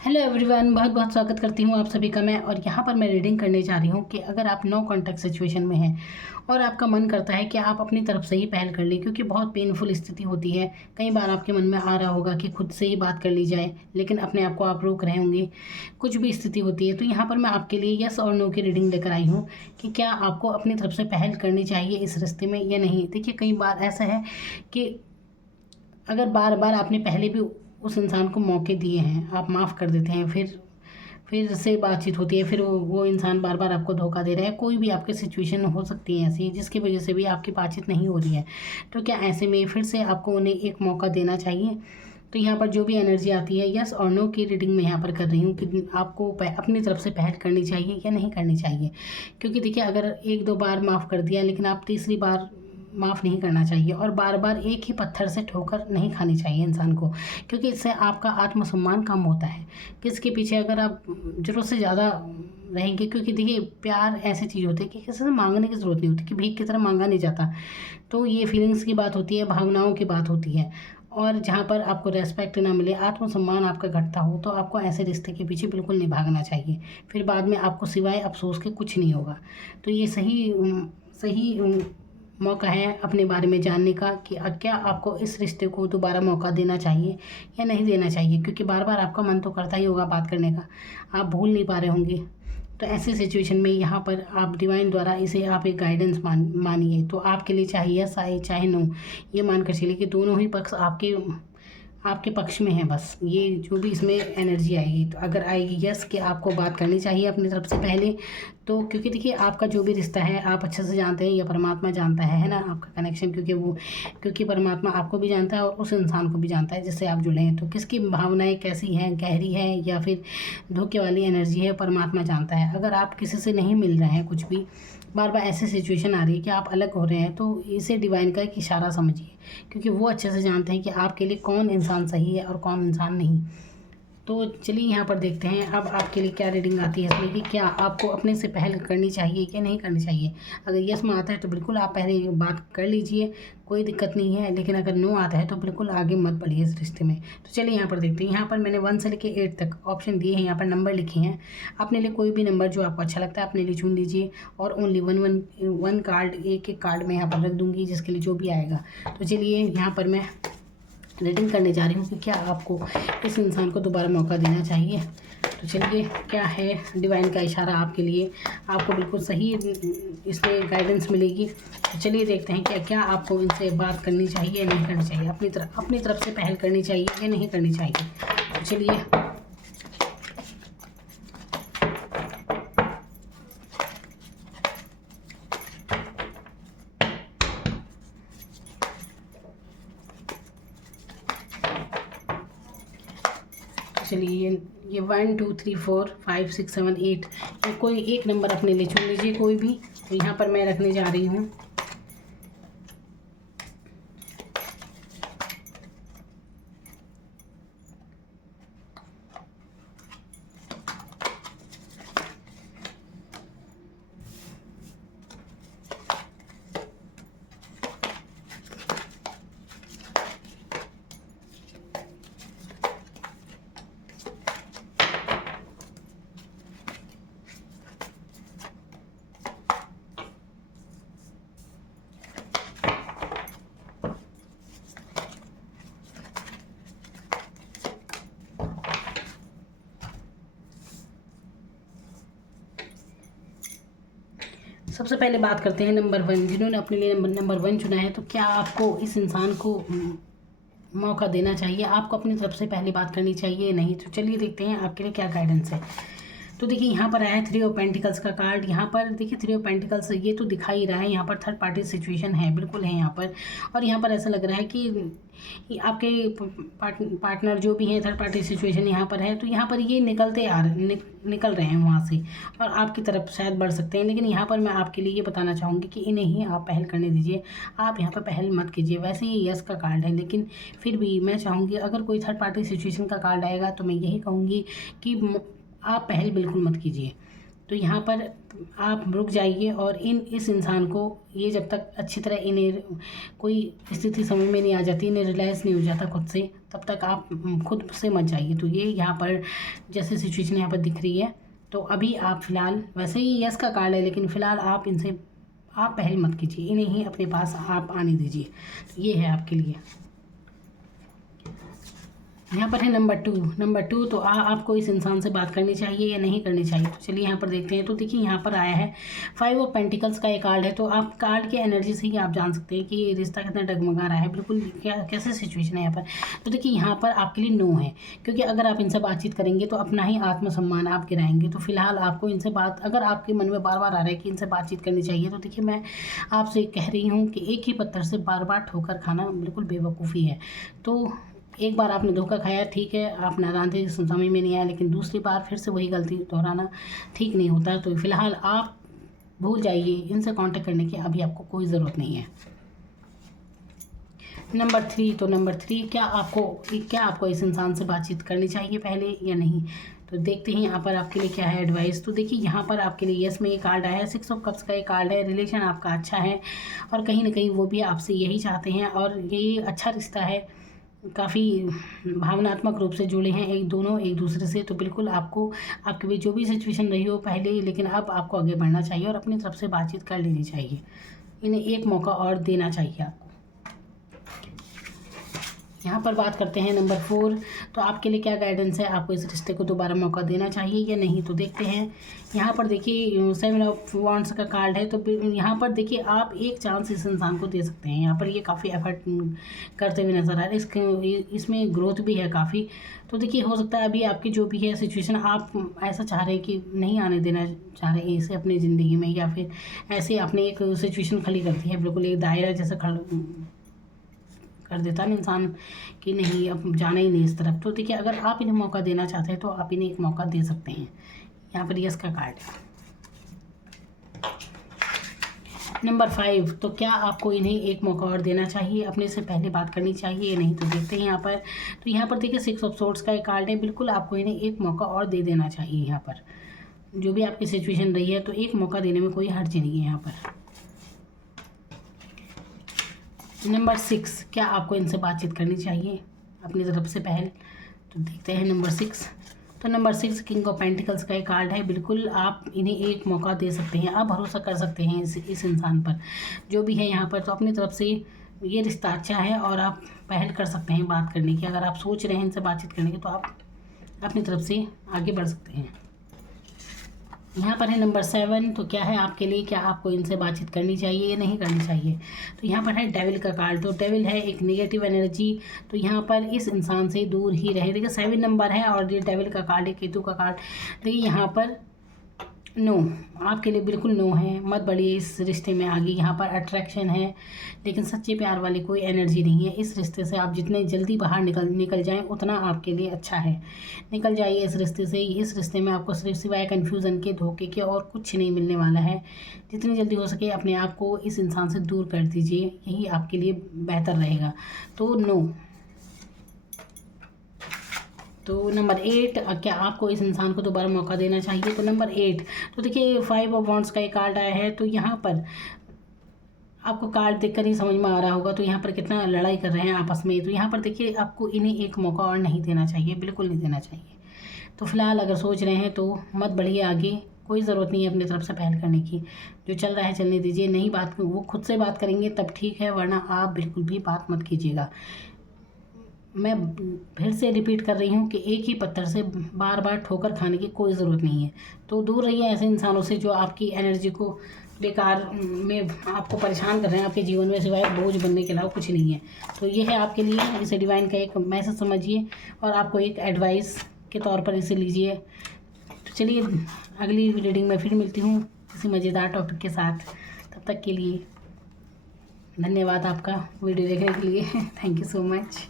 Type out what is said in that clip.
Hello everyone, बहुत बहुत स्वागत करती हूँ आप सभी का मैं। और यहाँ पर मैं रीडिंग करने जा रही हूँ कि अगर आप नो कॉन्टैक्ट सिचुएशन में हैं और आपका मन करता है कि आप अपनी तरफ से ही पहल कर लें, क्योंकि बहुत पेनफुल स्थिति होती है। कई बार आपके मन में आ रहा होगा कि खुद से ही बात कर ली जाए, लेकिन अपने आप को आप रोक रहे होंगे। कुछ भी स्थिति होती है, तो यहाँ पर मैं आपके लिए यस और नो की रीडिंग लेकर आई हूँ कि क्या आपको अपनी तरफ से पहल करनी चाहिए इस रिश्ते में या नहीं। देखिए, कई बार ऐसा है कि अगर बार बार आपने पहले भी उस इंसान को मौके दिए हैं, आप माफ़ कर देते हैं, फिर से बातचीत होती है, फिर वो इंसान बार बार आपको धोखा दे रहा है। कोई भी आपकी सिचुएशन हो सकती है ऐसी जिसकी वजह से भी आपकी बातचीत नहीं हो रही है, तो क्या ऐसे में फिर से आपको उन्हें एक मौका देना चाहिए। तो यहाँ पर जो भी एनर्जी आती है, यस और नो की रीडिंग मैं यहाँ पर कर रही हूँ कि आपको अपनी तरफ से पहल करनी चाहिए या नहीं करनी चाहिए। क्योंकि देखिए, अगर एक दो बार माफ़ कर दिया, लेकिन आप तीसरी बार माफ़ नहीं करना चाहिए और बार बार एक ही पत्थर से ठोकर नहीं खानी चाहिए इंसान को, क्योंकि इससे आपका आत्मसम्मान कम होता है। किसके पीछे अगर आप ज़रूरत से ज़्यादा रहेंगे, क्योंकि देखिए, प्यार ऐसी चीज़ होती है कि किसी से मांगने की ज़रूरत नहीं होती, कि भीख की तरह मांगा नहीं जाता। तो ये फीलिंग्स की बात होती है, भावनाओं की बात होती है। और जहाँ पर आपको रेस्पेक्ट ना मिले, आत्मसम्मान आपका घटता हो, तो आपको ऐसे रिश्ते के पीछे बिल्कुल नहीं भागना चाहिए। फिर बाद में आपको सिवाय अफसोस के कुछ नहीं होगा। तो ये सही मौका है अपने बारे में जानने का कि क्या आपको इस रिश्ते को दोबारा मौका देना चाहिए या नहीं देना चाहिए। क्योंकि बार बार आपका मन तो करता ही होगा बात करने का, आप भूल नहीं पा रहे होंगे। तो ऐसी सिचुएशन में यहाँ पर आप डिवाइन द्वारा इसे आप एक गाइडेंस मानिए। तो आपके लिए चाहे यस आए चाहे नो, ये मानकर चलिए कि दोनों ही पक्ष आपके पक्ष में है। बस ये जो भी इसमें एनर्जी आएगी, तो अगर आएगी यस कि आपको बात करनी चाहिए अपनी तरफ से पहले, तो क्योंकि देखिए, आपका जो भी रिश्ता है आप अच्छे से जानते हैं या परमात्मा जानता है ना आपका कनेक्शन। क्योंकि परमात्मा आपको भी जानता है और उस इंसान को भी जानता है जिससे आप जुड़े हैं। तो किसकी भावनाएं कैसी हैं, गहरी है या फिर धोखे वाली एनर्जी है, परमात्मा जानता है। अगर आप किसी से नहीं मिल रहे हैं, कुछ भी बार बार ऐसी सिचुएशन आ रही है कि आप अलग हो रहे हैं, तो इसे डिवाइन का एक इशारा समझिए, क्योंकि वो अच्छे से जानते हैं कि आपके लिए कौन इंसान सही है और कौन इंसान नहीं। तो चलिए यहाँ पर देखते हैं अब आपके लिए क्या रीडिंग आती है इसमें, कि क्या आपको अपने से पहल करनी चाहिए या नहीं करनी चाहिए। अगर यस में आता है तो बिल्कुल आप पहले बात कर लीजिए, कोई दिक्कत नहीं है। लेकिन अगर नो आता है तो बिल्कुल आगे मत बढ़िए इस रिश्ते में। तो चलिए यहाँ पर देखते हैं। यहाँ पर मैंने 1 से लेकर 8 तक ऑप्शन दिए हैं, यहाँ पर नंबर लिखे हैं। अपने लिए कोई भी नंबर जो आपको अच्छा लगता है अपने लिए चुन लीजिए, और ओनली वन कार्ड, एक कार्ड मैं यहाँ पर रख दूँगी जिसके लिए जो भी आएगा। तो चलिए यहाँ पर मैं रीडिंग करने जा रही हूँ कि क्या आपको इस इंसान को दोबारा मौका देना चाहिए। तो चलिए, क्या है डिवाइन का इशारा आपके लिए, आपको बिल्कुल सही इसमें गाइडेंस मिलेगी। तो चलिए देखते हैं क्या आपको इनसे बात करनी चाहिए या नहीं करनी चाहिए, अपनी तरफ से पहल करनी चाहिए या नहीं करनी चाहिए। तो चलिए, ये 1 2 3 4 5 6 7 8, तो कोई एक नंबर अपने लिए चुन लीजिए कोई भी। तो यहाँ पर मैं रखने जा रही हूँ सबसे पहले बात करते हैं नंबर 1, जिन्होंने अपने लिए नंबर 1 चुना है। तो क्या आपको इस इंसान को मौका देना चाहिए, आपको अपनी तरफ से पहले बात करनी चाहिए या नहीं। तो चलिए देखते हैं आपके लिए क्या गाइडेंस है। तो देखिए, यहाँ पर आया है 3 ऑफ पेंटिकल्स का कार्ड। यहाँ पर देखिए 3 ऑफ पेंटिकल्स ये तो दिखा ही रहा है, यहाँ पर थर्ड पार्टी सिचुएशन है, बिल्कुल है यहाँ पर। और यहाँ पर ऐसा लग रहा है कि आपके पार्टनर जो भी हैं, थर्ड पार्टी सिचुएशन यहाँ पर है। तो यहाँ पर ये निकल रहे हैं वहाँ से और आपकी तरफ शायद बढ़ सकते हैं। लेकिन यहाँ पर मैं आपके लिए ये बताना चाहूँगी कि इन्हें ही आप पहल करने दीजिए, आप यहाँ पर पहल मत कीजिए। वैसे ही यस का कार्ड है, लेकिन फिर भी मैं चाहूँगी अगर कोई थर्ड पार्टी सिचुएशन का कार्ड आएगा तो मैं यही कहूँगी कि आप पहल बिल्कुल मत कीजिए। तो यहाँ पर आप रुक जाइए और इस इंसान को, ये जब तक अच्छी तरह इन्हें कोई स्थिति समझ में नहीं आ जाती, इन्हें रियलाइज़ नहीं हो जाता खुद से, तब तक आप खुद से मत जाइए। तो ये यहाँ पर जैसे सिचुएशन यहाँ पर दिख रही है, तो अभी आप फ़िलहाल, वैसे ही यस का कार्ड है, लेकिन फ़िलहाल आप इनसे आप पहल मत कीजिए, इन्हें ही अपने पास आप आने दीजिए। तो ये है आपके लिए। यहाँ पर है नंबर टू। तो आपको इस इंसान से बात करनी चाहिए या नहीं करनी चाहिए। तो चलिए यहाँ पर देखते हैं। तो देखिए यहाँ पर आया है 5 ऑफ पेंटिकल्स का एक कार्ड है। तो आप कार्ड के एनर्जी से ही आप जान सकते हैं कि ये रिश्ता कितना डगमगा रहा है, बिल्कुल क्या कैसे सिचुएशन है यहाँ पर। तो देखिए यहाँ पर आपके लिए नो है, क्योंकि अगर आप इनसे बातचीत करेंगे तो अपना ही आत्मसम्मान आप गिराएंगे। तो फिलहाल आपको इनसे बात, अगर आपके मन में बार बार आ रहा है कि इनसे बातचीत करनी चाहिए, तो देखिए मैं आपसे कह रही हूँ कि एक ही पत्थर से बार बार ठोकर खाना बिल्कुल बेवकूफ़ी है। तो एक बार आपने धोखा खाया, ठीक है, आप नादान थे, समझ में नहीं आया, लेकिन दूसरी बार फिर से वही गलती दोहराना ठीक नहीं होता। तो फिलहाल आप भूल जाइए, इनसे कांटेक्ट करने की अभी आपको कोई ज़रूरत नहीं है। नंबर 3। तो नंबर 3, क्या आपको इस इंसान से बातचीत करनी चाहिए पहले या नहीं। तो देखते हैं यहाँ पर आपके लिए क्या है एडवाइस। तो देखिए यहाँ पर आपके लिए यस में ये कार्ड आया है, 6 ऑफ कप्स का ये कार्ड है। रिलेशन आपका अच्छा है और कहीं ना कहीं वो भी आपसे यही चाहते हैं, और ये अच्छा रिश्ता है, काफ़ी भावनात्मक रूप से जुड़े हैं दोनों एक दूसरे से। तो बिल्कुल आपको, आपके बीच जो भी सिचुएशन रही हो पहले, लेकिन अब आपको आगे बढ़ना चाहिए और अपनी तरफ से बातचीत कर लेनी चाहिए। इन्हें एक मौका और देना चाहिए आपको। यहाँ पर बात करते हैं नंबर 4। तो आपके लिए क्या गाइडेंस है, आपको इस रिश्ते को दोबारा मौका देना चाहिए या नहीं। तो देखते हैं। यहाँ पर देखिए 7 ऑफ वांड्स का कार्ड है। तो यहाँ पर देखिए आप एक चांस इस इंसान को दे सकते हैं। यहाँ पर ये काफ़ी एफर्ट करते हुए नज़र आ रहे हैं, इसमें ग्रोथ भी है काफ़ी। तो देखिए हो सकता है अभी आपकी जो भी है सिचुएशन, आप ऐसा चाह रहे हैं कि नहीं आने देना चाह रहे हैं इसे अपनी ज़िंदगी में, या फिर ऐसे आपने एक सिचुएशन खड़ी कर दी है, बिल्कुल एक दायरा जैसा कर देता है इंसान कि नहीं अब जाना ही नहीं इस तरफ। तो देखिए अगर आप इन्हें मौका देना चाहते हैं तो आप इन्हें एक मौका दे सकते हैं। यहाँ पर यस का कार्ड है। नंबर 5। तो क्या आपको इन्हें एक मौका और देना चाहिए, अपने से पहले बात करनी चाहिए या नहीं। तो देखते हैं यहाँ पर। तो यहाँ पर देखिए 6 ऑफ सोर्ड्स का एक कार्ड है। बिल्कुल आपको इन्हें एक मौका और दे देना चाहिए। यहाँ पर जो भी आपकी सिचुएशन रही है, तो एक मौका देने में कोई हर्ज नहीं है यहाँ पर। नंबर 6, क्या आपको इनसे बातचीत करनी चाहिए अपनी तरफ से पहल। तो देखते हैं नंबर 6। तो नंबर 6 किंग ऑफ पेंटिकल्स का एक कार्ड है। बिल्कुल आप इन्हें एक मौका दे सकते हैं, आप भरोसा कर सकते हैं इस इंसान पर जो भी है यहाँ पर। तो अपनी तरफ से ये रिश्ता अच्छा है और आप पहल कर सकते हैं बात करने की। अगर आप सोच रहे हैं इनसे बातचीत करने की, तो आप अपनी तरफ से आगे बढ़ सकते हैं। यहाँ पर है नंबर 7। तो क्या है आपके लिए, क्या आपको इनसे बातचीत करनी चाहिए या नहीं करनी चाहिए। तो यहाँ पर है डेविल का कार्ड। तो डेविल है एक नेगेटिव एनर्जी, तो यहाँ पर इस इंसान से दूर ही रहे। देखिए 7 नंबर है और ये डेविल का कार्ड है, केतु का कार्ड। देखिए यहाँ पर नो, आपके लिए बिल्कुल नो है, मत बढ़िए इस रिश्ते में आगे। यहाँ पर अट्रैक्शन है, लेकिन सच्चे प्यार वाली कोई एनर्जी नहीं है इस रिश्ते से। आप जितने जल्दी बाहर निकल जाएं उतना आपके लिए अच्छा है। निकल जाइए इस रिश्ते से। इस रिश्ते में आपको सिर्फ सिवाय कन्फ्यूज़न के, धोखे के और कुछ नहीं मिलने वाला है। जितनी जल्दी हो सके अपने आप को इस इंसान से दूर कर दीजिए, यही आपके लिए बेहतर रहेगा। तो नो। तो नंबर 8, क्या आपको इस इंसान को दोबारा मौका देना चाहिए। तो नंबर 8। तो देखिए 5 ऑफ वांड्स का एक कार्ड आया है। तो यहाँ पर आपको कार्ड देखकर ही समझ में आ रहा होगा, तो यहाँ पर कितना लड़ाई कर रहे हैं आपस में। तो यहाँ पर देखिए आपको इन्हें एक मौका और नहीं देना चाहिए, बिल्कुल नहीं देना चाहिए। तो फिलहाल अगर सोच रहे हैं तो मत बढ़िए आगे, कोई ज़रूरत नहीं है अपनी तरफ से पहल करने की। जो चल रहा है चलने दीजिए। नहीं बात, वो खुद से बात करेंगे तब ठीक है, वरना आप बिल्कुल भी बात मत कीजिएगा। मैं फिर से रिपीट कर रही हूँ कि एक ही पत्थर से बार बार ठोकर खाने की कोई ज़रूरत नहीं है। तो दूर रहिए ऐसे इंसानों से जो आपकी एनर्जी को बेकार में आपको परेशान कर रहे हैं, आपके जीवन में सिवाय बोझ बनने के अलावा कुछ नहीं है। तो ये है आपके लिए, इसे डिवाइन का एक मैसेज समझिए और आपको एक एडवाइस के तौर पर इसे लीजिए। तो चलिए अगली रीडिंग में फिर मिलती हूँ किसी मज़ेदार टॉपिक के साथ। तब तक के लिए धन्यवाद आपका वीडियो देखने के लिए। Thank you so much.